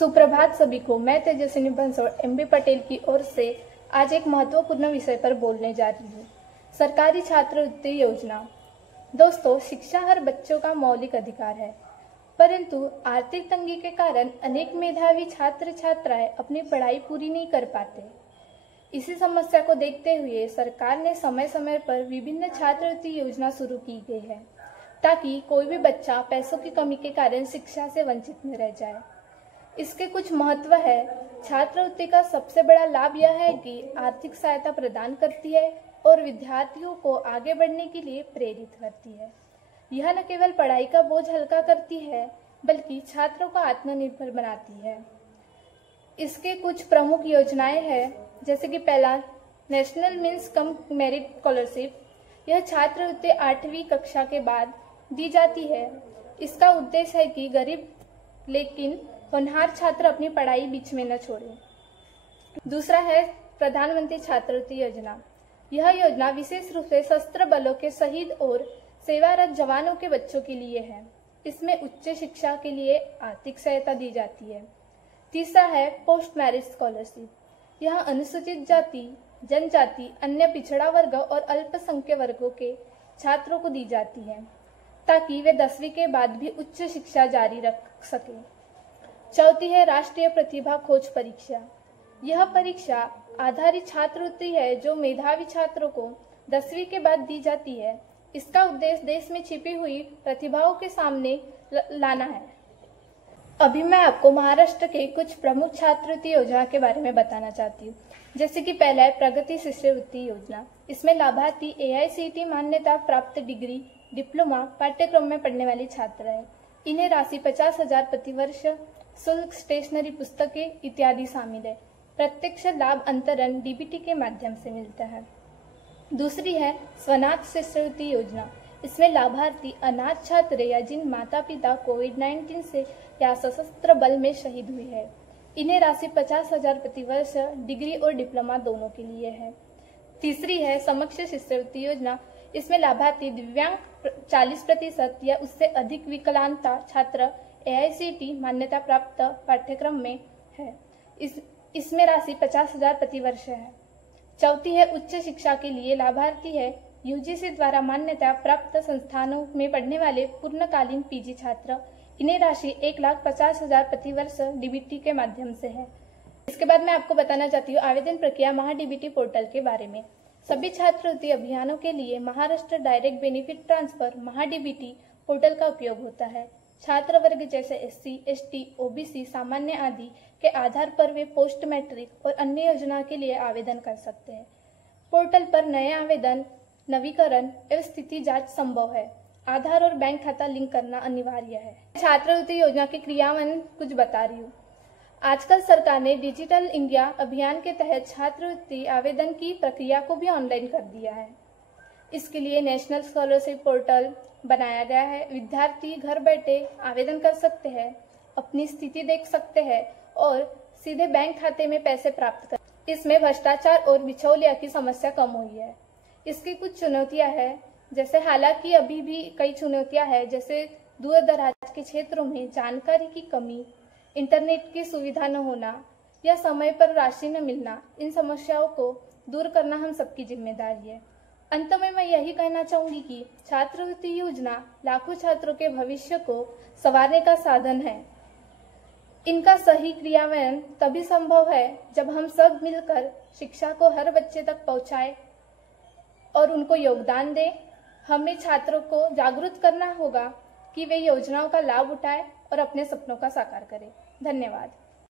सुप्रभात सभी को। मैं तेजस्विनी बंसोड़ एमबी पटेल की ओर से आज एक महत्वपूर्ण विषय पर बोलने जा रही हूँ, सरकारी छात्रवृत्ति योजना। दोस्तों, शिक्षा हर बच्चों का मौलिक अधिकार है, परंतु आर्थिक तंगी के कारण अनेक मेधावी छात्र छात्राएं अपनी पढ़ाई पूरी नहीं कर पाते। इसी समस्या को देखते हुए सरकार ने समय समय पर विभिन्न छात्रवृत्ति योजना शुरू की गई है, ताकि कोई भी बच्चा पैसों की कमी के कारण शिक्षा से वंचित न रह जाए। इसके कुछ महत्व है। छात्रवृत्ति का सबसे बड़ा लाभ यह है कि आर्थिक सहायता प्रदान करती है और विद्यार्थियों को आगे बढ़ने के लिए प्रेरित करती है। यह न केवल पढ़ाई का बोझ हल्का करती है, बल्कि छात्रों को आत्मनिर्भर बनाती है। इसके कुछ प्रमुख योजनाएं हैं, जैसे कि पहला, national means cum merit scholarship. यह छात्रवृत्ति 8वीं कक्षा के बाद दी जाती है। इसका उद्देश्य है कि गरीब लेकिन होनहार छात्र अपनी पढ़ाई बीच में न छोड़ें। दूसरा है प्रधानमंत्री छात्रवृत्ति योजना। यह योजना विशेष रूप से सशस्त्र बलों के शहीद और सेवारत जवानों के बच्चों के लिए है। इसमें उच्च शिक्षा के लिए आर्थिक सहायता दी जाती है। तीसरा है पोस्ट मैरिज स्कॉलरशिप। यह अनुसूचित जाति, जनजाति, अन्य पिछड़ा वर्ग और अल्पसंख्यक वर्गों के छात्रों को दी जाती है, ताकि वे 10वीं के बाद भी उच्च शिक्षा जारी रख सकें। चौथी है राष्ट्रीय प्रतिभा खोज परीक्षा। यह परीक्षा आधारित छात्रवृत्ति है, जो मेधावी छात्रों को 10वीं के बाद दी जाती है। इसका उद्देश्य देश में छिपी हुई प्रतिभाओं के सामने लाना है। अभी मैं आपको महाराष्ट्र के कुछ प्रमुख छात्रवृत्ति योजना के बारे में बताना चाहती हूँ। जैसे कि पहला है प्रगति शिष्यवृत्ति योजना। इसमें लाभार्थी AICTE मान्यता प्राप्त डिग्री, डिप्लोमा पाठ्यक्रम में पढ़ने वाले छात्र हैं। इन्हें राशि 50,000 प्रतिवर्ष, शुल्क, स्टेशनरी, पुस्तकें इत्यादि शामिल है। प्रत्यक्ष लाभ अंतरण DBT के माध्यम से मिलता है। दूसरी है स्वनाथ शिष्यवृत्ति योजना। इसमें लाभार्थी अनाथ छात्र या जिन माता पिता कोविड-19 से या सशस्त्र बल में शहीद हुए हैं। इन्हें राशि 50,000 प्रतिवर्ष, डिग्री और डिप्लोमा दोनों के लिए है। तीसरी है समक्ष शिष्यवृत्ति योजना। इसमें लाभार्थी दिव्यांग 40% या उससे अधिक विकलांगता छात्र AICTE मान्यता प्राप्त पाठ्यक्रम में है। इसमें राशि 50,000 प्रतिवर्ष है। चौथी है उच्च शिक्षा के लिए लाभार्थी है UGC द्वारा मान्यता प्राप्त संस्थानों में पढ़ने वाले पूर्णकालीन PG छात्र। इन्हें राशि 1,50,000 प्रतिवर्ष DBT के माध्यम से है। इसके बाद मैं आपको बताना चाहती हूँ आवेदन प्रक्रिया MahaDBT पोर्टल के बारे में। सभी छात्रवृत्ति अभियानों के लिए Maharashtra direct benefit transfer MahaDBT portal का उपयोग होता है। छात्र वर्ग जैसे SC, ST, OBC, सामान्य आदि के आधार पर वे पोस्ट मैट्रिक और अन्य योजना के लिए आवेदन कर सकते हैं। पोर्टल पर नए आवेदन, नवीकरण एवं स्थिति जांच संभव है। आधार और बैंक खाता लिंक करना अनिवार्य है। छात्रवृत्ति योजना के क्रियान्वयन कुछ बता रही हूँ। आजकल सरकार ने डिजिटल इंडिया अभियान के तहत छात्रवृत्ति आवेदन की प्रक्रिया को भी ऑनलाइन कर दिया है। इसके लिए नेशनल स्कॉलरशिप पोर्टल बनाया गया है। विद्यार्थी घर बैठे आवेदन कर सकते हैं, अपनी स्थिति देख सकते हैं और सीधे बैंक खाते में पैसे प्राप्त कर। इसमें भ्रष्टाचार और बिचौलिया की समस्या कम हुई है। इसकी कुछ चुनौतियां हैं, जैसे हालांकि अभी भी कई चुनौतियां हैं, जैसे दूर दराज के क्षेत्रों में जानकारी की कमी, इंटरनेट की सुविधा न होना या समय पर राशि न मिलना। इन समस्याओं को दूर करना हम सबकी जिम्मेदारी है। अंत में मैं यही कहना चाहूंगी कि छात्रवृत्ति योजना लाखों छात्रों के भविष्य को संवारने का साधन है। इनका सही क्रियान्वयन तभी संभव है जब हम सब मिलकर शिक्षा को हर बच्चे तक पहुंचाएं और उनको योगदान दें। हमें छात्रों को जागरूक करना होगा कि वे योजनाओं का लाभ उठाएं और अपने सपनों का साकार करें। धन्यवाद।